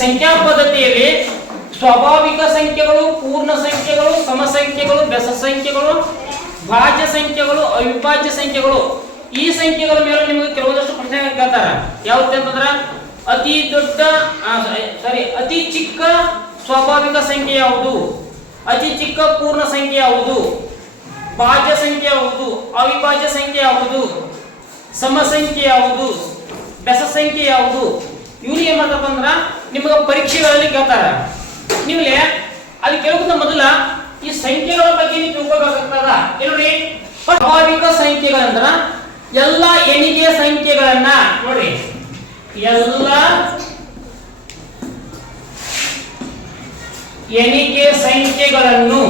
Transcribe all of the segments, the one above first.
ಸಂಖ್ಯಾ ಪದ್ಧತಿಯಲ್ಲಿ ಸ್ವಾಭಾವಿಕ ಸಂಖ್ಯೆಗಳು, ಪೂರ್ಣ ಸಂಖ್ಯೆಗಳು, ಸಮ ಸಂಖ್ಯೆಗಳು, ಬೆಸ ಸಂಖ್ಯೆಗಳು, ಭಾಜ್ಯ ಸಂಖ್ಯೆಗಳು, ಅವಿಭಾಜ್ಯ ಸಂಖ್ಯೆಗಳು, ಈ ಸಂಖ್ಯೆಗಳ ಮೇಲೆ ನಿಮಗೆ ಕೆಲವೊಂದಷ್ಟು ಪ್ರಶ್ನೆ ಕೇಳ್ತಾರೆ. ಯಾವುದು ಅಂತಂದ್ರೆ ಅತಿ ಚಿಕ್ಕ ಸ್ವಾಭಾವಿಕ ಸಂಖ್ಯೆ ಯಾವುದು, ಅತಿ ಚಿಕ್ಕ ಪೂರ್ಣ ಸಂಖ್ಯೆ ಯಾವುದು, ಭಾಜ್ಯ ಸಂಖ್ಯೆ ಯಾವುದು, ಅವಿಭಾಜ್ಯ ಸಂಖ್ಯೆ ಯಾವುದು, ಸಮ ಸಂಖ್ಯೆ ಯಾವುದು, ಬೆಸ ಸಂಖ್ಯೆ ಯಾವುದು, ಇವ್ರು ಏನ್ ಮಾಡ್ತಪ್ಪ ಅಂದ್ರ ನಿಮಗೆ ಪರೀಕ್ಷೆಗಳಲ್ಲಿ ಕೇಳ್ತಾರೆ. ನೀವು ಅಲ್ಲಿ ಕೇಳೋದ ಮೊದಲ ಈ ಸಂಖ್ಯೆಗಳ ಬಗ್ಗೆ ನೀವು ತಿಳ್ಕೊಬೇಕಾಗ್ತದ. ನೋಡಿ, ಸ್ವಾಭಾವಿಕ ಸಂಖ್ಯೆಗಳಂದ್ರ ಎಲ್ಲ ಎಣಿಕೆಯ ಸಂಖ್ಯೆಗಳನ್ನ ನೋಡಿ, ಎಲ್ಲ ಎಣಿಕೆ ಸಂಖ್ಯೆಗಳನ್ನು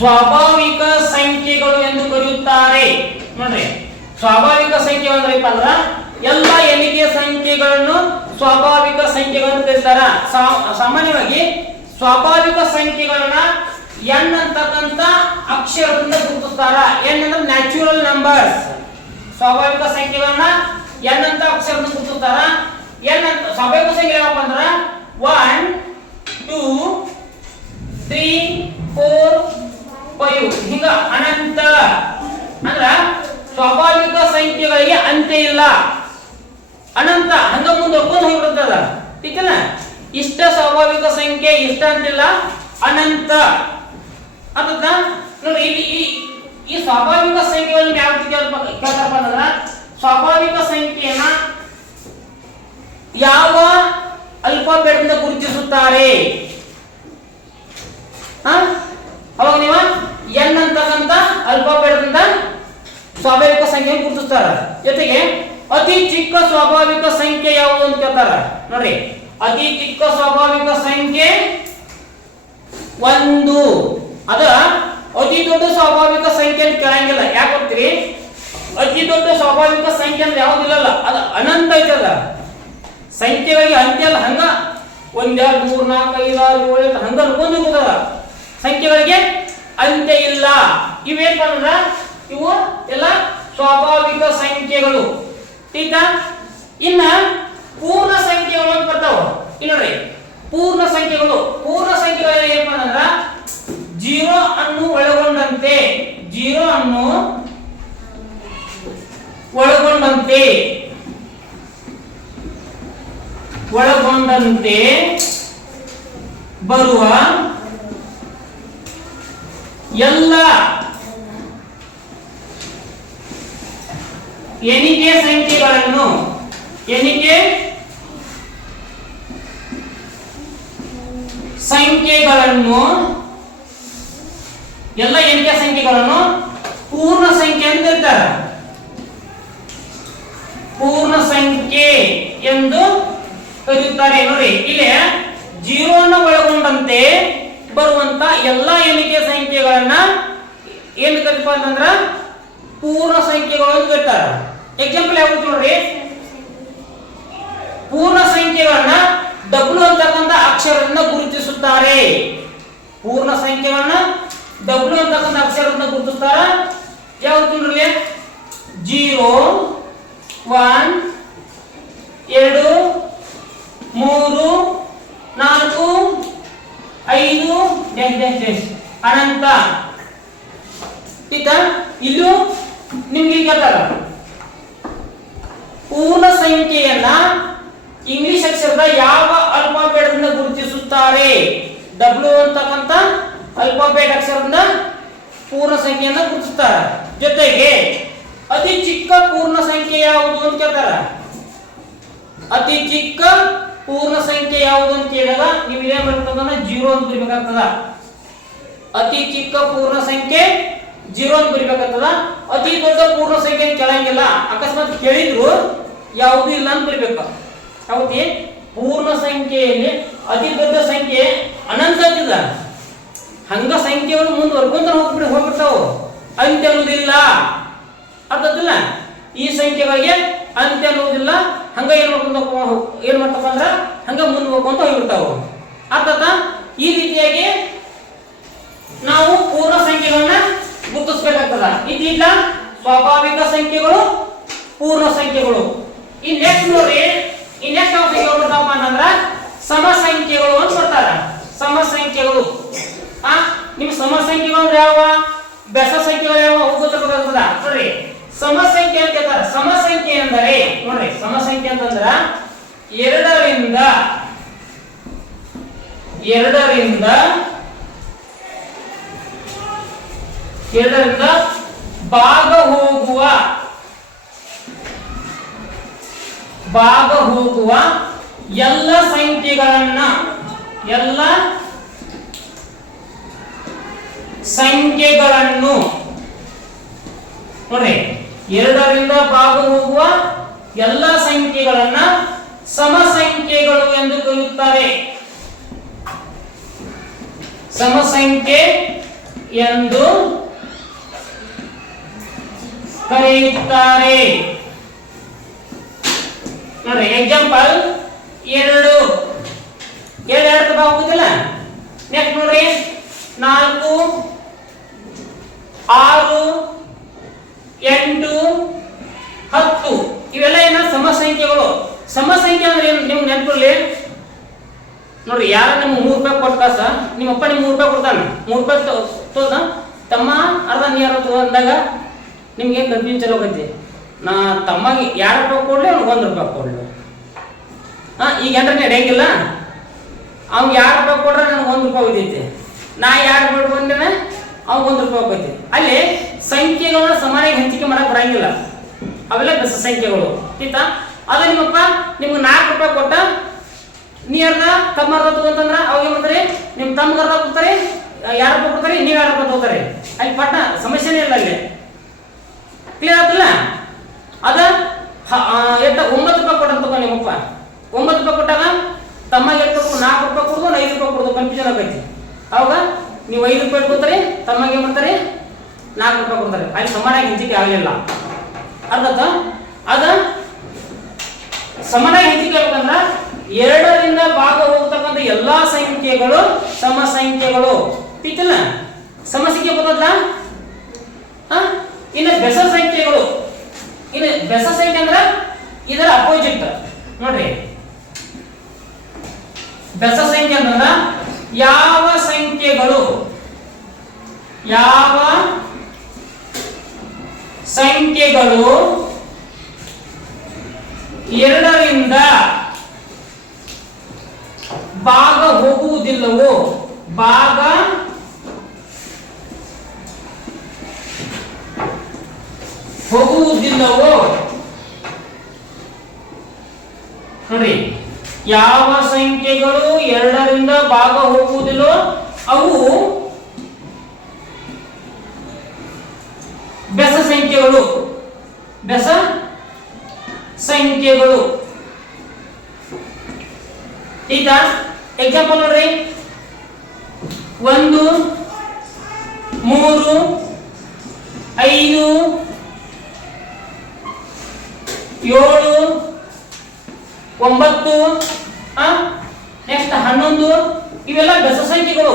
ಸ್ವಾಭಾವಿಕ ಸಂಖ್ಯೆಗಳು ಎಂದು ಕರೆಯುತ್ತಾರೆ. ನೋಡ್ರಿ, ಸ್ವಾಭಾವಿಕ ಸಂಖ್ಯೆ ಅಂದ್ರೆ ಏನಪ್ಪ ಅಂದ್ರ ಎಲ್ಲ ಎಣಿಕೆಯ ಸಂಖ್ಯೆಗಳನ್ನು ಸ್ವಾಭಾವಿಕ ಸಂಖ್ಯೆಗಳನ್ನು ಕರೀತಾರ. ಸಾಮಾನ್ಯವಾಗಿ ಸ್ವಾಭಾವಿಕ ಸಂಖ್ಯೆಗಳನ್ನ ಎನ್ ಅಂತಕ್ಕಂತ ಅಕ್ಷರದಿಂದ ಗುರುತಿಸ್ತಾರ. ಎನ್ ಅಂದ್ರೆ ನ್ಯಾಚುರಲ್ ನಂಬರ್ಸ್. ಸ್ವಾಭಾವಿಕ ಸಂಖ್ಯೆಗಳನ್ನ ಎನ್ ಅಂತ ಅಕ್ಷರದಿಂದ ಗುರುತಿಸ್ತಾರ. ಎನ್ ಅಂತ ಸ್ವಾಭಾವಿಕ ಸಂಖ್ಯೆ ಯಾವಪ್ಪ ಅಂದ್ರ 1 2 3 4 5 ಹಿಂಗ ಅನಂತ. ಅಂದ್ರ ಸ್ವಾಭಾವಿಕ ಸಂಖ್ಯೆಗಳಿಗೆ ಅಂತ್ಯ ಇಲ್ಲ, ಅನಂತ ಹಂಗ ಮುಂದೊಡ್ಕೊಂಡು ಹೋಗ್ಬಿಡ್ತದ. ಟೀಕಲ್ಲ, ಇಷ್ಟ ಸ್ವಾಭಾವಿಕ ಸಂಖ್ಯೆ ಇಷ್ಟ ಅಂತಿಲ್ಲ, ಅನಂತ ಅಂತ ನೋಡಿ. ಈ ಸ್ವಾಭಾವಿಕ ಸಂಖ್ಯೆಗಳನ್ನು ಯಾವ ರೀತಿ ಕೇಳ್ತಾರಪ್ಪ ಅಂದ್ರ ಸ್ವಾಭಾವಿಕ ಸಂಖ್ಯೆಯನ್ನ ಯಾವ ಅಲ್ಫಾಬೆಟ್ನಿಂದ ಗುರುತಿಸುತ್ತಾರೆ. ಅವಾಗ ನೀವು ಎನ್ ಅಂತಕ್ಕಂಥ ಅಲ್ಫಾಬೆಟ್ನಿಂದ ಸ್ವಾಭಾವಿಕ ಸಂಖ್ಯೆಯನ್ನು ಗುರುತಿಸ್ತಾರ. ಜೊತೆಗೆ ಅತಿ ಚಿಕ್ಕ ಸ್ವಾಭಾವಿಕ ಸಂಖ್ಯೆ ಯಾವುದು ಅಂತ ಕೇಳ್ತಾರ. ನೋಡ್ರಿ, ಅತಿ ಚಿಕ್ಕ ಸ್ವಾಭಾವಿಕ ಸಂಖ್ಯೆ 1. ಅದ ಅತಿ ದೊಡ್ಡ ಸ್ವಾಭಾವಿಕ ಸಂಖ್ಯೆ ಅಂತ ಕೇಳಂಗಿಲ್ಲ. ಯಾಕೆ ಗೊತ್ತೀರಿ? ಅತಿ ದೊಡ್ಡ ಸ್ವಾಭಾವಿಕ ಸಂಖ್ಯೆ ಅಂದ್ರೆ ಯಾವುದಿಲ್ಲ, ಅದು ಅನಂತ ಐತದ. ಸಂಖ್ಯೆಗಳಿಗೆ ಅಂತ್ಯ ಅಲ್ಲ, ಹಂಗ 1 2 3 4 5 6 7 ಹಂಗ ಅನ್ಕೊಂಡು ಹೋಗುತ್ತದ. ಸಂಖ್ಯೆಗಳಿಗೆ ಅಂತ್ಯ ಇಲ್ಲ. ಇವೇನ್ ಅಂದ್ರ ಇವು ಎಲ್ಲ ಸ್ವಾಭಾವಿಕ ಸಂಖ್ಯೆಗಳು. ಟೀಕಾ, ಇನ್ನ ಪೂರ್ಣ ಸಂಖ್ಯೆಗಳು ಅಂತ ಬರ್ತಾವ. ನೋಡ್ರಿ, ಪೂರ್ಣ ಸಂಖ್ಯೆಗಳು ಏನಪ್ಪ ಅಂದ್ರ 0 ಅನ್ನು ಒಳಗೊಂಡಂತೆ, 0 ಅನ್ನು ಒಳಗೊಂಡಂತೆ ಬರುವ ಎಲ್ಲ ಎಣಿಕೆ ಸಂಖ್ಯೆಗಳನ್ನು ಎಲ್ಲ ಎಣಿಕೆ ಸಂಖ್ಯೆಗಳನ್ನು ಪೂರ್ಣ ಸಂಖ್ಯೆ ಅಂತ ಹೇಳ್ತಾರೆ. ಪೂರ್ಣ ಸಂಖ್ಯೆ ಎಂದು ಕರೆಯುತ್ತಾರೆ. ನೋಡಿ, ಇಲ್ಲಿ 0 ಅನ್ನು ಒಳಗೊಂಡಂತೆ ಬರುವಂತ ಎಲ್ಲ ಎಣಿಕೆ ಸಂಖ್ಯೆಗಳನ್ನ ಏನ್ ಕರೀತಪ್ಪ ಅಂತಂದ್ರ ಪೂರ್ಣ ಸಂಖ್ಯೆಗಳು ಅಂತ ಕರೀತಾರ. ಎಕ್ಸಾಂಪಲ್ ಯಾವುದು ನೋಡ್ರಿ, ಪೂರ್ಣ ಸಂಖ್ಯೆಗಳನ್ನ ಡಬ್ಲ್ಯೂ ಅಂತಕ್ಕಂಥ ಅಕ್ಷರದಿಂದ ಗುರುತಿಸುತ್ತಾರೆ. ಪೂರ್ಣ ಸಂಖ್ಯೆಗಳನ್ನ ಡಬ್ಲ್ಯೂ ಅಂತಕ್ಕಂಥ ಅಕ್ಷರದಿಂದ ಗುರುತಿಸ್ತಾರ. ಯಾವುದು ನೋಡ್ರಿ, 0 1 2 3 4 5 ಅನಂತ. ಇಲ್ಲೂ ನಿಮ್ಗೆ ಕೇಳ್ತಾರ, ಪೂರ್ಣ ಸಂಖ್ಯೆಯನ್ನ ಇಂಗ್ಲಿಷ್ ಅಕ್ಷರದ ಯಾವ ಅಲ್ಫಾಬೆಟ್ನಿಂದ ಗುರುತಿಸುತ್ತಾರೆ? ಡಬ್ಲ್ಯೂ ಅಂತಕ್ಕಂಥ ಅಲ್ಫಾಬೆಟ್ ಅಕ್ಷರದಿಂದ ಪೂರ್ಣ ಸಂಖ್ಯೆಯನ್ನ ಗುರುತಿಸುತ್ತಾರೆ. ಜೊತೆಗೆ ಅತಿ ಚಿಕ್ಕ ಪೂರ್ಣ ಸಂಖ್ಯೆ ಯಾವುದು ಅಂತ ಕೇಳ್ತಾರ. ಅತಿ ಚಿಕ್ಕ ಪೂರ್ಣ ಸಂಖ್ಯೆ ಯಾವುದು ಅಂತ ಕೇಳಿದಾಗ ನೀವು ಏನ್ ಬರ್ತದನ್ನ 0 ಅಂತ ಬರಿಬೇಕಾಗ್ತದ. ಅತಿ ಚಿಕ್ಕ ಪೂರ್ಣ ಸಂಖ್ಯೆ 0 ಅಂತ ಬರಿಬೇಕಾಗ್ತದ. ಅತಿ ದೊಡ್ಡ ಪೂರ್ಣ ಸಂಖ್ಯೆ ಕೇಳಂಗಿಲ್ಲ. ಅಕಸ್ಮಾತ್ ಕೇಳಿದ್ರು ಯಾವುದು ಇಲ್ಲ ಅಂತ ಬರಿಬೇಕು. ಹೌದಿ, ಪೂರ್ಣ ಸಂಖ್ಯೆಯಲ್ಲಿ ಅತಿ ದೊಡ್ಡ ಸಂಖ್ಯೆ ಅನಂತ ಅಂತಿಲ್ಲ, ಹಂಗ ಸಂಖ್ಯೆಗಳು ಮುಂದುವರ್ಕೊಂತ ಹೋಗ್ಬಿಡ್ತಾವ, ಅಂತ್ಯ ಅನ್ನೋದಿಲ್ಲ. ಅರ್ಥದಿಲ್ಲ, ಈ ಸಂಖ್ಯೆಗಳಿಗೆ ಅಂತ್ಯ ಅನ್ನೋದಿಲ್ಲ. ಹಂಗ ಏನ್ ಮಾಡ್ತಪ್ಪ ಅಂದ್ರ ಹಂಗ ಮುಂದೆ ಹೋಗ್ಕೊಂತ ಹೋಗ್ಬಿಡ್ತಾವ. ಅರ್ಥಾತ ಈ ರೀತಿಯಾಗಿ ನಾವು ಇದ್ದಿದ್ದಿಲ್ಲ ಸ್ವಾಭಾವಿಕ ಸಂಖ್ಯೆಗಳು ಪೂರ್ಣ ಸಂಖ್ಯೆಗಳು. ಈ ನೆಕ್ಸ್ಟ್ ನೋಡ್ರಿ, ಈ ನೆಕ್ಸ್ಟ್ ಟಾಪಿಕ್ ಯಾವ್ದಪ್ಪ ಅಂತಂದ್ರ ಸಮ ಸಂಖ್ಯೆಗಳು ಅಂತ ಬರ್ತಾರ. ಸಮ ಸಂಖ್ಯೆಗಳು ನಿಮ್ ಸಮ ಸಂಖ್ಯೆಗಳು ಅಂದ್ರೆ ಯಾವ, ಬೆಸ ಸಂಖ್ಯೆಗಳು ಯಾವ ಗೊತ್ತಾಗ್ತದ ನೋಡ್ರಿ. ಸಮ ಸಂಖ್ಯೆ ಅಂತ ಹೇಳ್ತಾರ. ಸಮ ಸಂಖ್ಯೆ ಅಂದರೆ ನೋಡ್ರಿ, ಸಮ ಸಂಖ್ಯೆ ಅಂತಂದ್ರ ಎರಡರಿಂದ ಭಾಗ ಹೋಗುವ ಎಲ್ಲ ಸಂಖ್ಯೆಗಳನ್ನು ನೋಡ್ರಿ, ಎರಡರಿಂದ ಭಾಗ ಹೋಗುವ ಎಲ್ಲ ಸಂಖ್ಯೆಗಳನ್ನ ಸಮ ಸಂಖ್ಯೆಗಳು ಎಂದು ಕರೆಯುತ್ತಾರೆ. ಸಮ ಸಂಖ್ಯೆ ಎಂದು ಕರೆಯುತ್ತಾರೆ. ನೋಡ್ರಿ ಎಕ್ಸಾಂಪಲ್ 2 ಎರಡು ಹೋಗುದಿಲ್ಲ. ನೆಕ್ಸ್ಟ್ ನೋಡ್ರಿ 4 6 8 10 ಇವೆಲ್ಲ ಏನ ಸಮ ಸಂಖ್ಯೆಗಳು. ಸಮ ಸಂಖ್ಯೆ ಅಂದ್ರೆ ನಿಮ್ಗೆ ನೆನಪಿರ್ಲಿ ನೋಡ್ರಿ, ಯಾರ ನಿಮ್ಗೆ 3 ರೂಪಾಯಿ ಕೊಟ್ಟ ಕಾಸ ನಿಮ್ಮಪ್ಪ ನಿಮ್ಗೆ 3 ರೂಪಾಯಿ ಕೊಡ್ತಾನೆ, 3 ರೂಪಾಯಿ ತೋದ ತಮ್ಮ ಅರ್ಧ ನೀರು ಅಂದಾಗ ನಿಮ್ಗೆ ಕನ್ಫ್ಯೂಸ್ ಚಲೋ ಹೋಗೈತಿ. ನಾ ತಮ್ಮಗೆ 2 ರೂಪಾಯಿ ಕೊಡ್ಲಿ, ಅವ್ನಿಗೆ 1 ರೂಪಾಯಿ ಕೊಡ್ಲಿ. ಈಗ ಏನ್ರ ನಡೆಯಂಗಿಲ್ಲ. ಅವ್ನಿಗೆ 2 ರೂಪಾಯಿ ಕೊಡ್ರೆ ನನಗೆ 1 ರೂಪಾಯಿ ಉಳಿದೈತಿ, ನಾ 2 ರೂಪಾಯಿ ಬಂದ್ರೆ ಅವ್ನಿಗೆ 1 ರೂಪಾಯಿ ಹೋಗೈತಿ. ಅಲ್ಲಿ ಸಂಖ್ಯೆಗಳನ್ನ ಸಮಾನಾಗಿ ಹಂಚಿಕೆ ಮಾಡಕ್ ಬರಂಗಿಲ್ಲ, ಅವೆಲ್ಲ ಬೆಸ ಸಂಖ್ಯೆಗಳು. ಆಯ್ತಾ? ಅದ ನಿಮ್ಮಪ್ಪ ನಿಮ್ಗೆ 4 ರೂಪಾಯಿ ಕೊಟ್ಟ, ನೀ ಅರ್ಧ ತಮ್ಮ ಅರ್ಧ ತಗೊಂತಂದ್ರ ಅವಾಗ ಏನ್ ಮಾಡ್ತಾರೆ, ನಿಮ್ ತಮ್ಗೆ ಅರ್ಧ ಕೊಡ್ತಾರೆ, 2 ರೂಪಾಯಿ ಕೊಡ್ತಾರೆ, ನೀವು 2 ರೂಪಾಯಿ ತಗೋತಾರೆ. ಅಲ್ಲಿ ಪಟ್ಟ ಸಮಸ್ಯೆನೇ ಇಲ್ಲ. ಅಲ್ಲಿ ಕ್ಲಿಯರ್ ಆಗ್ತಿಲ್ಲ? ಅದ 9 ರೂಪಾಯಿ ಕೊಟ್ಟಂತ ತಗೋ ನಿಮ್ಮಪ್ಪ, 9 ರೂಪಾಯಿ ಕೊಟ್ಟಾಗ ತಮ್ಮಗೆ 4 ರೂಪಾಯಿ ಕೊಡ್ದು 5 ರೂಪಾಯಿ ಕೊಡ್ದು ಕನ್ಫ್ಯೂಷನ್ ಆಗೈತಿ. ಅವಾಗ ನೀವು 5 ರೂಪಾಯಿ ಕೊಡ್ತಾರೆ, ತಮ್ಮಗೆ ಏನ್ ಮಾಡ್ತಾರೆ 4 ರೂಪಾಯಿ ಕೊಡ್ತಾರೆ. ಅಲ್ಲಿ ಸಮಾನಾಗಿ ಹಂಚಿಕೆ ಆಗಲಿಲ್ಲ. ಅರ್ಥ? ಅದ ಸಮಾನಾಗಿ ಹಂಚಿಕೆ ಆಗ್ಬೇಕಂದ್ರ ಎರಡರಿಂದ ಭಾಗ ಹೋಗ್ತಕ್ಕಂಥ ಎಲ್ಲಾ ಸಂಖ್ಯೆಗಳು ಸಮ ಸಂಖ್ಯೆಗಳು. ತಿಳ್ತಿಲ್ಲ? ಸಮ ಸಂಖ್ಯೆ ಗೊತ್ತಲ್ಲ? ಇನ್ನು ಬೆಸ ಸಂಖ್ಯೆಗಳು. ಇನ್ನು ಬೆಸ ಸಂಖ್ಯೆ ಅಂದ್ರೆ ಇದರ ಅಪೋಸಿಟ್ ನೋಡ್ರಿ. ಬೆಸ ಸಂಖ್ಯೆ ಅಂತಂದ್ರ ಯಾವ ಸಂಖ್ಯೆಗಳು ಎರಡರಿಂದ ಭಾಗ ಹೋಗುವುದಿಲ್ಲವೋ ನೋಡ್ರಿ, ಯಾವ ಸಂಖ್ಯೆಗಳು ಎರಡರಿಂದ ಭಾಗ ಹೋಗುವುದಿಲ್ಲೋ ಅವು ಬೆಸ ಸಂಖ್ಯೆಗಳು. ಈಗ ಎಕ್ಸಾಂಪಲ್ ನೋಡ್ರಿ, 1 3 5 7 9 ನೆಕ್ಸ್ಟ್ 11 ಇವೆಲ್ಲ ಬೆಸ ಸಂಖ್ಯೆಗಳು.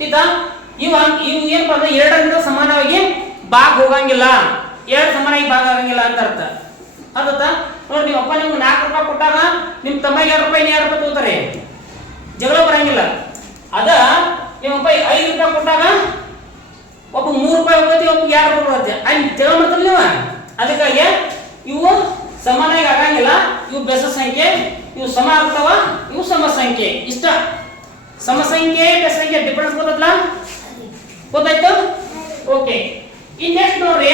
ಆಯ್ತಾ? ಇವು ಏನಪ್ಪ ಅಂದ್ರೆ ಎರಡರಿಂದ ಸಮಾನವಾಗಿ ಭಾಗ ಹೋಗಂಗಿಲ್ಲ, 2 ಸಮಾನವಾಗಿ ಭಾಗ ಆಗಂಗಿಲ್ಲ ಅಂತ ಅರ್ಥ. ಅರ್ಥ? ನೋಡಿ, ನಿಮ್ಮ ಅಪ್ಪ ನಿಮ್ಗೆ 4 ರೂಪಾಯಿ ಕೊಟ್ಟಾಗ ನಿಮ್ ತಮ್ಮಗೆ 2 ರೂಪಾಯಿ 2 ರೂಪಾಯಿ ತಗೋತಾರೆ, ಜಗಳ ಬರಂಗಿಲ್ಲ. ಅದ ನಿಮ್ಮಪ್ಪ 5 ರೂಪಾಯಿ ಕೊಟ್ಟಾಗ ಒಬ್ಬ 3 ರೂಪಾಯಿ ಹೋಗುತ್ತೆ, ಒಬ್ಬ 2 ರೂಪಾಯಿ ಬರುತ್ತೆ. ಅಲ್ಲಿ ಜಗಳ ಮಾಡ್ತಾರೆ ನೀವು. ಅದಕ್ಕಾಗಿ ಇವು ಸಮಾನಾಗಿ ಆಗಂಗಿಲ್ಲ. ಇವು ಬೆಸ ಸಂಖ್ಯೆ, ಇವು ಸಮ ಆಗ್ತಾವ, ಇವು ಸಮ ಸಂಖ್ಯೆ. ಇಷ್ಟ ಸಮ ಸಂಖ್ಯೆ ಬೆಸ ಸಂಖ್ಯೆ ಡಿಫರೆನ್ಸ್ ಗೊತ್ತಾಯ್ತು? ಓಕೆ. ಈ ನೆಕ್ಸ್ಟ್ ನೋಡ್ರಿ,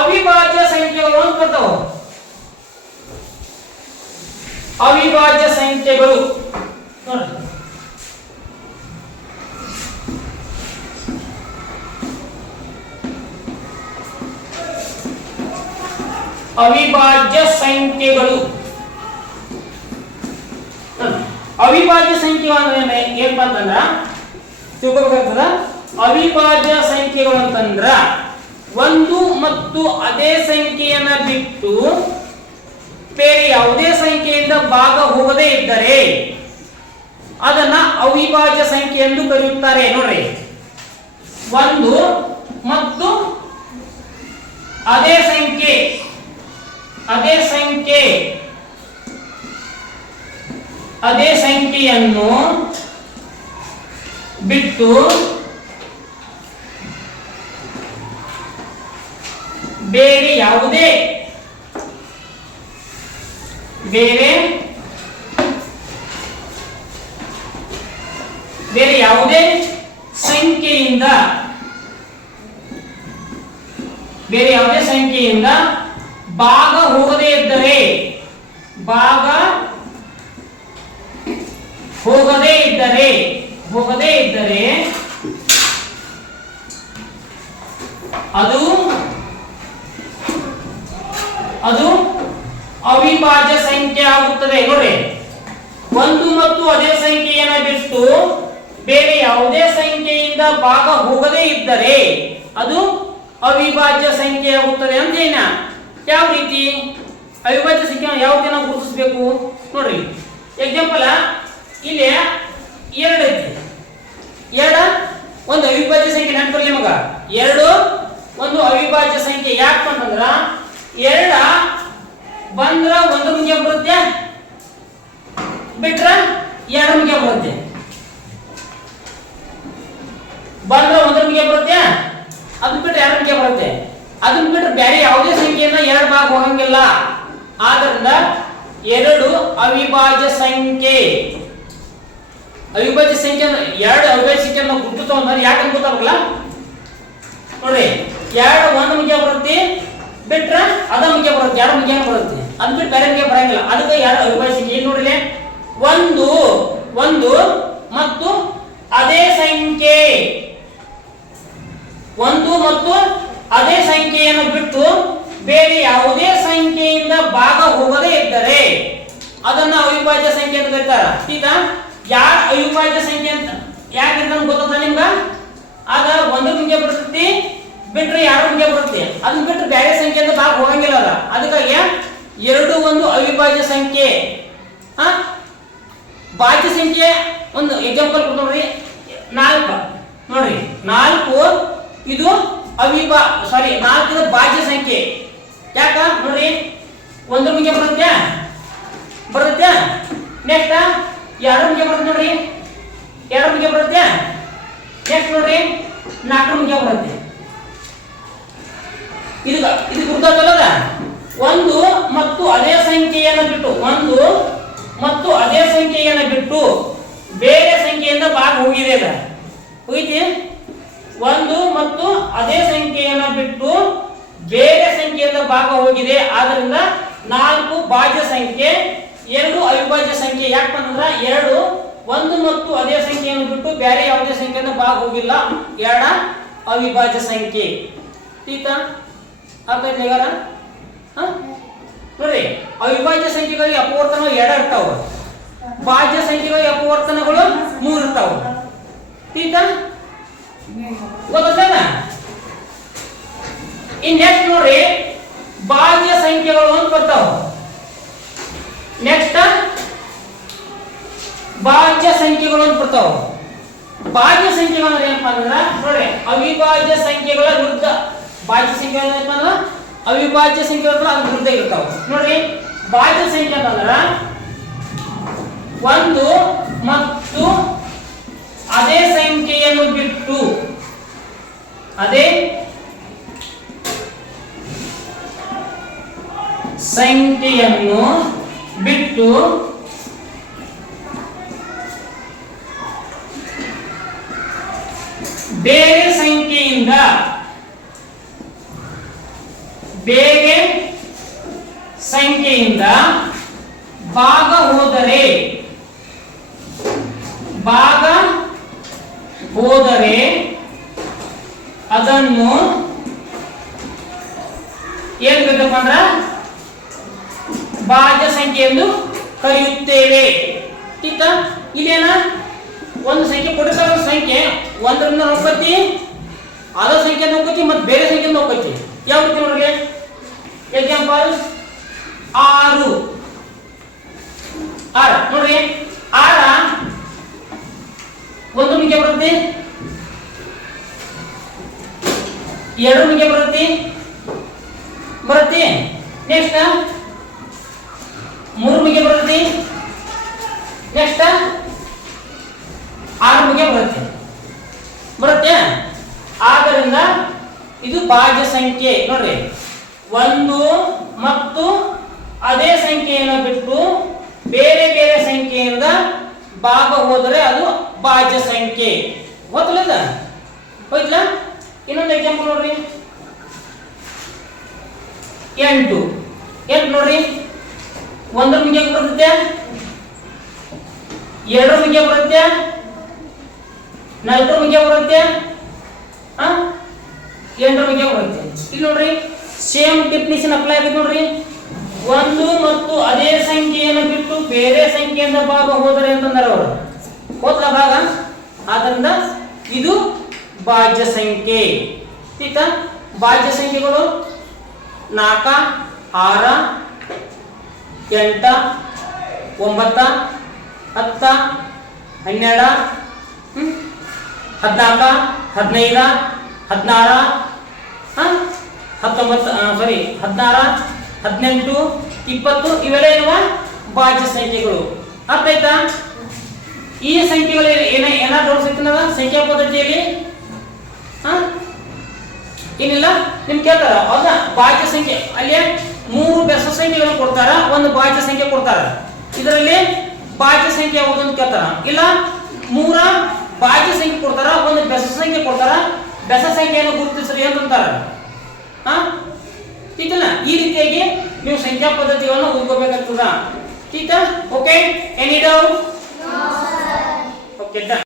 ಅವಿಭಾಜ್ಯ ಸಂಖ್ಯೆಗಳು ಅಂತ ಬರ್ತಾವ. ಅವಿಭಾಜ್ಯ ಸಂಖ್ಯೆಗಳು ನೋಡ್ರಿ, ಅವಿಭಾಜ್ಯ ಸಂಖ್ಯೆಗಳು. ಅವಿಭಾಜ್ಯ ಸಂಖ್ಯೆಗಳು ಅಂದ್ರೆ ಏನಪ್ಪ ಅಂತಂದ್ರ ತಿಳ್ಕೊಬೇಕಾಗ್ತದ. ಅವಿಭಾಜ್ಯ ಸಂಖ್ಯೆಗಳು ಅಂತಂದ್ರ ಒಂದು ಮತ್ತು ಅದೇ ಸಂಖ್ಯೆಯನ್ನ ಬಿಟ್ಟು ಬೇರೆ ಯಾವುದೇ ಸಂಖ್ಯೆಯಿಂದ ಭಾಗ ಹೋಗದೇ ಇದ್ದರೆ ಅದನ್ನ ಅವಿಭಾಜ್ಯ ಸಂಖ್ಯೆ ಎಂದು ಕರೆಯುತ್ತಾರೆ. ನೋಡ್ರಿ, ಒಂದು ಮತ್ತು ಅದೇ ಸಂಖ್ಯೆ ಅದೇ ಸಂಖ್ಯೆಯನ್ನು ಬಿಟ್ಟು ಬೇರೆ ಯಾವುದೇ ಸಂಖ್ಯೆಯಿಂದ ಭಾಗ ಹೋಗದೇ ಇದ್ದರೆ ಅದು ಅವಿಭಾಜ್ಯ ಸಂಖ್ಯೆ ಆಗುತ್ತದೆ. ನೋಡಿ, ಒಂದು ಮತ್ತು ಅದೇ ಸಂಖ್ಯೆಯನ್ನು ಬಿಟ್ಟು ಬೇರೆ ಯಾವುದೇ ಸಂಖ್ಯೆಯಿಂದ ಭಾಗ ಹೋಗದೇ ಇದ್ದರೆ ಅದು ಅವಿಭಾಜ್ಯ ಸಂಖ್ಯೆ ಆಗುತ್ತದೆ ಅಂತ ಏನ. ಯಾವ ರೀತಿ ಅವಿಭಾಜ್ಯ ಸಂಖ್ಯೆ ಯಾವ ರೀತಿ ನಾವು ಗುರುತಿಸಬೇಕು ನೋಡ್ರಿ. ಎಕ್ಸಾಂಪಲ್ ಇಲ್ಲಿ 2 ಐತಿ. 2 ಒಂದು ಅವಿಭಾಜ್ಯ ಸಂಖ್ಯೆ ನೆನಪಿರಲಿ ಮಗ. 2 ಒಂದು ಅವಿಭಾಜ್ಯ ಸಂಖ್ಯೆ. ಯಾಕೆ ಅಂತಂದ್ರ 2 ಬಂದ್ರ 1 ಮುಗಿಯ ಬರುತ್ತೆ, ಬಿಟ್ರ 2 ಮುಗಿಯ ಬರುತ್ತೆ. ಬಂದ್ರ 1 ಮುಗಿಯ ಬರುತ್ತೆ, ಅದನ್ನ ಬಿಟ್ರೆ 2 ಮುಗಿಯ ಬರುತ್ತೆ. ಅದನ್ನ ಬಿಟ್ರೆ ಬೇರೆ ಯಾವುದೇ ಸಂಖ್ಯೆಯನ್ನ 2 ಭಾಗ ಹೋಗಂಗಿಲ್ಲ. ಆದ್ದರಿಂದ 2 ಅವಿಭಾಜ್ಯ ಸಂಖ್ಯೆ. ಅವಿಭಾಜ್ಯ ಸಂಖ್ಯೆ 2 ಅವಿಭಾಜ್ಯ ಸಂಖ್ಯೆಯನ್ನು ಗುರುತಿಸ್ತಾ ಅಂದ್ರೆ ಯಾಕೆ ಗೊತ್ತಾಗಲ್ಲ ನೋಡ್ರಿ. 2 1 ಮುಗಿಯ ಬರುತ್ತೆ, ಬಿಟ್ರ ಅದ ಮುಗಿಯ ಬರುತ್ತೆ, 2 ಮುಗಿಯ ಬರುತ್ತೆ. ಅದ್ ಬಿಟ್ಟು ಬೇರೆ ಮುಗಿಯ ಬರಂಗಿಲ್ಲ. ಅದಕ್ಕೆ 2 ಅವಿಭಾಜ್ಯ ಸಂಖ್ಯೆ. ಏನ್ ನೋಡ್ರಿ, ಒಂದು ಮತ್ತು ಅದೇ ಸಂಖ್ಯೆ, 1 ಮತ್ತು ಅದೇ ಸಂಖ್ಯೆಯನ್ನು ಬಿಟ್ಟು ಬೇರೆ ಯಾವುದೇ ಸಂಖ್ಯೆಯಿಂದ ಭಾಗ ಹೋಗದೇ ಇದ್ದರೆ ಅದನ್ನ ಅವಿಭಾಜ್ಯ ಸಂಖ್ಯೆ ಅಂತ ಕರೀತಾರ. ಈಗ ಯಾರ ಅವಿಭಾಜ್ಯ ಸಂಖ್ಯೆ ಅಂತ ಯಾಕೆ ಗೊತ್ತದ ನಿಮ್ಗ? ಆಗ 1 ಮುಗಿಯ ಬರ್ತೈತಿ, ಬಿಟ್ರೆ 2 ಮುಗಿಯ ಬರುತ್ತೆ. ಅದನ್ನ ಬಿಟ್ರೆ ಬೇರೆ ಸಂಖ್ಯೆಯಿಂದ ಭಾಗ ಹೋಗಂಗಿಲ್ಲ ಅದ. ಅದಕ್ಕಾಗಿ 2 ಒಂದು ಅವಿಭಾಜ್ಯ ಸಂಖ್ಯೆ. ಭಾಜ್ಯ ಸಂಖ್ಯೆ ಒಂದು ಎಕ್ಸಾಂಪಲ್ ಕೊಡ್ರಿ. 4 ನೋಡ್ರಿ, 4 ಇದು 4 ಇದು ಭಾಜ್ಯ ಸಂಖ್ಯೆ. ಯಾಕ ನೋಡ್ರಿ, 1 ಮುಗಿಯ ಬರುತ್ತೆ. ನೆಕ್ಸ್ಟ್ 2 ಮುಗಿಯ ಬರುತ್ತೆ ನೋಡ್ರಿ, 2 ಮುಗಿಯ ಬರುತ್ತೆ. ನೆಕ್ಸ್ಟ್ ನೋಡ್ರಿ 4 ಮುಗಿಯ ಬರುತ್ತೆ. ಇದು ಗುರುತಾಗಲ್ಲದ. 1 ಮತ್ತು ಅದೇ ಸಂಖ್ಯೆಯನ್ನು ಬಿಟ್ಟು ಬೇರೆ ಸಂಖ್ಯೆಯಿಂದ ಭಾಗ ಹೋಗಿದೆ. ಹೋಯ್ತಿ. 1 ಮತ್ತು ಅದೇ ಸಂಖ್ಯೆಯನ್ನು ಬಿಟ್ಟು ಬೇರೆ ಸಂಖ್ಯೆಯಿಂದ ಭಾಗ ಹೋಗಿದೆ. ಆದ್ದರಿಂದ 4 ಭಾಜ್ಯ ಸಂಖ್ಯೆ, 2 ಅವಿಭಾಜ್ಯ ಸಂಖ್ಯೆ. ಯಾಕಂದ್ರೆ 2 1 ಮತ್ತು ಅದೇ ಸಂಖ್ಯೆಯನ್ನು ಬಿಟ್ಟು ಬೇರೆ ಯಾವುದೇ ಸಂಖ್ಯೆಯಿಂದ ಭಾಗ ಹೋಗಿಲ್ಲ. 2 ಅವಿಭಾಜ್ಯ ಸಂಖ್ಯೆ. ठीक ಅರ್ಥ ಆಯ್ತು ಈಗ? ನೋಡ್ರಿ, ಅವಿಭಾಜ್ಯ ಸಂಖ್ಯೆಗಳಿಗೆ ಅಪವರ್ತನಗಳು 2 ಇರ್ತಾವ, ಭಾಜ್ಯ ಸಂಖ್ಯೆಗಳಿಗೆ ಅಪವರ್ತನಗಳು 3 ಇರ್ತಾವ. ठीक ಗೊತ್ತಲ್ಲ? ಇನ್ ನೆಕ್ಸ್ಟ್ ನೋಡ್ರಿ, ಭಾಜ್ಯ ಸಂಖ್ಯೆಗಳು ಅಂತ ಬರ್ತಾವ. ನೆಕ್ಸ್ಟ್ ಭಾಜ್ಯ ಸಂಖ್ಯೆಗಳು ಅಂತ ಬರ್ತಾವ. ಭಾಜ್ಯ ಸಂಖ್ಯೆಗಳು ಅಂದ್ರೆ ಏನಪ್ಪಾ ಅಂದ್ರೆ ನೋಡ್ರಿ, ಅವಿಭಾಜ್ಯ ಸಂಖ್ಯೆಗಳ ವಿರುದ್ಧ. ಭಾಜ್ಯ ಸಂಖ್ಯೆಗಳು ಏನಪ್ಪಾ ಅಂದ್ರೆ ಅವಿಭಾಜ್ಯ ಸಂಖ್ಯೆಗಳು ಅದ್ರ ವಿರುದ್ಧ ಇರ್ತಾವ. ನೋಡ್ರಿ, ಭಾಜ್ಯ ಸಂಖ್ಯೆ ಅಂತಂದ್ರ 1 ಮತ್ತು ಅದೇ ಸಂಖ್ಯೆಯನ್ನು ಬಿಟ್ಟು ಬೇರೆ ಸಂಖ್ಯೆಯಿಂದ ಭಾಗ ಹೋದರೆ ಅದನ್ನು ಏನ್ ಬೇಕಪ್ಪ ಅಂದ್ರ ಭಾಜ್ಯ ಸಂಖ್ಯೆ ಎಂದು ಕರೆಯುತ್ತೇವೆ. ठीक ಇಲ್ಲೇನ ಒಂದು ಸಂಖ್ಯೆ ಕೊಟ್ಟಿರೋ ಸಂಖ್ಯೆ 1 ರಿಂದ ಹೋಗತಿ, ಅದ ಸಂಖ್ಯೆ ಹೋಗತಿ ಮತ್ತು ಬೇರೆ ಸಂಖ್ಯೆ ಹೋಗತಿ. ಯಾವ ರೀತಿ ನೋಡ್ರಿ, ಎಕ್ಸಾಂಪಲ್ 6 ನೋಡ್ರಿ, 6 1 ಮುಗಿಯ ಬರುತ್ತೆ, 2 ಮುಗಿಯ ಬರುತ್ತೆ, ಬರುತ್ತೆ. ನೆಕ್ಸ್ಟ್ 3 ಮಿಗೆ ಬರುತ್ತೆ. ನೆಕ್ಸ್ಟ್ 6 ಮಿಗೆ ಬರುತ್ತೆ. ಆದ್ದರಿಂದ ಇದು ಭಾಜ್ಯ ಸಂಖ್ಯೆ ನೋಡ್ರಿ. 1 ಮತ್ತು ಅದೇ ಸಂಖ್ಯೆಯನ್ನು ಬಿಟ್ಟು ಬೇರೆ ಬೇರೆ ಸಂಖ್ಯೆಯಿಂದ ಭಾಗ ಹೋದರೆ ಅದು ಭಾಜ್ಯ ಸಂಖ್ಯೆ. ಗೊತ್ತಲ್ಲ ಹೋಯ್ತಲ್ಲ. ಇನ್ನೊಂದು ಎಕ್ಸಾಂಪಲ್ ನೋಡ್ರಿ. 8 ನೋಡ್ರಿ. 1 ಮಿಗೆ ಬರುತ್ತೆ, 2 ಮಿಗೆ ಬರುತ್ತೆ, 4 ಮಿಗೆ ಬರುತ್ತೆ, 8 ಮಿಗೆ ಬರುತ್ತೆ. ಇಲ್ಲಿ ನೋಡ್ರಿ ಸೇಮ್ ಡೆಫಿನಿಷನ್ ಅಪ್ಲೈ ಆಗುತ್ತೆ ನೋಡ್ರಿ. 1 ಮತ್ತು ಅದೇ ಸಂಖ್ಯೆಯನ್ನು ಬಿಟ್ಟು ಬೇರೆ ಸಂಖ್ಯೆಯಿಂದ ಭಾಗ ಹೋದರೆ ಅಂತಂದ್ರೆ ಅವರು ಹೋದ್ಲ ಭಾಗ. ಆದ್ದರಿಂದ ಇದು ಭಾಜ್ಯ ಸಂಖ್ಯೆ. ಈಗ ಭಾಜ್ಯ ಸಂಖ್ಯೆಗಳು 4, 6, 8, 9, 10, 12, 14, 15, 16, 16, 18, 20 ಇವೆಲ್ಲ ಏನವ ಭಾಜ್ಯ ಸಂಖ್ಯೆಗಳು. ಅರ್ಥ ಆಯ್ತಾ? ಈ ಸಂಖ್ಯೆಗಳು ಏನಾದ್ರು ಸಿಗ್ತದ ಸಂಖ್ಯಾ ಪದ್ಧತಿಯಲ್ಲಿ ಏನಿಲ್ಲ ನಿಮ್ ಕೇಳ್ತಾರ. ಹೌದಾ? ಭಾಜ್ಯ ಸಂಖ್ಯೆ ಅಲ್ಲಿ 3 ಬೆಸ ಸಂಖ್ಯೆಗಳನ್ನು ಕೊಡ್ತಾರ, 1 ಭಾಜ್ಯ ಸಂಖ್ಯೆ ಕೊಡ್ತಾರ. ಇದರಲ್ಲಿ ಭಾಜ್ಯ ಸಂಖ್ಯೆ ಯಾವುದು ಅಂತ ಕೇಳ್ತಾರ. ಇಲ್ಲ 3 ಭಾಜ್ಯ ಸಂಖ್ಯೆ ಕೊಡ್ತಾರ, 1 ಬೆಸ ಸಂಖ್ಯೆ ಕೊಡ್ತಾರ. ಬೆಸ ಸಂಖ್ಯೆಯನ್ನು ಗುರುತಿಸ್ರಿ ಅಂತಂತಾರ. ಟೀಚರ್ ಈ ರೀತಿಯಾಗಿ ನೀವು ಸಂಖ್ಯಾ ಪದ್ಧತಿಗಳನ್ನು ಓದ್ಕೋಬೇಕಾಗ್ತದ. Teacher okay? Any doubt? Okay done.